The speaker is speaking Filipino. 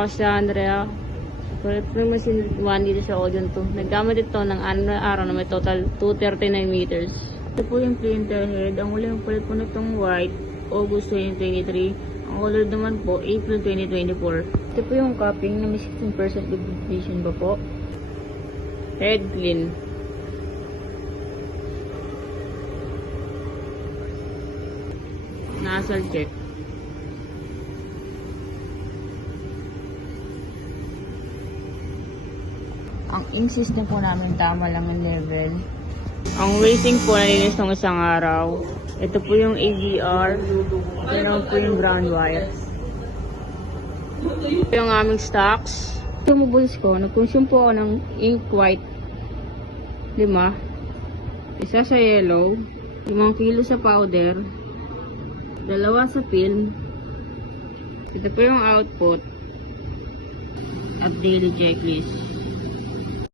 Ako si Andrea. Pero machine 1 dito sa Audion 2. Naggamit ito ng araw na may total 239 meters. Ito po yung printer head. Ang uling palit po nitong white, August 2023. Ang color naman po, April 2024. Ito po yung cupping na may 16% lubrication pa po. Head clean. Nozzle check. Ang ink system po namin tama lang ang level. Ang waiting po nalinis ng isang araw. Ito po yung AVR. Meron po yung ground wire. Ito yung aming stocks. Ito yung mobiles ko. Nag-consume po ako ng ink white 5. Isa sa yellow. 5 kilo sa powder. 2 sa film. Ito po yung output. At daily checklist.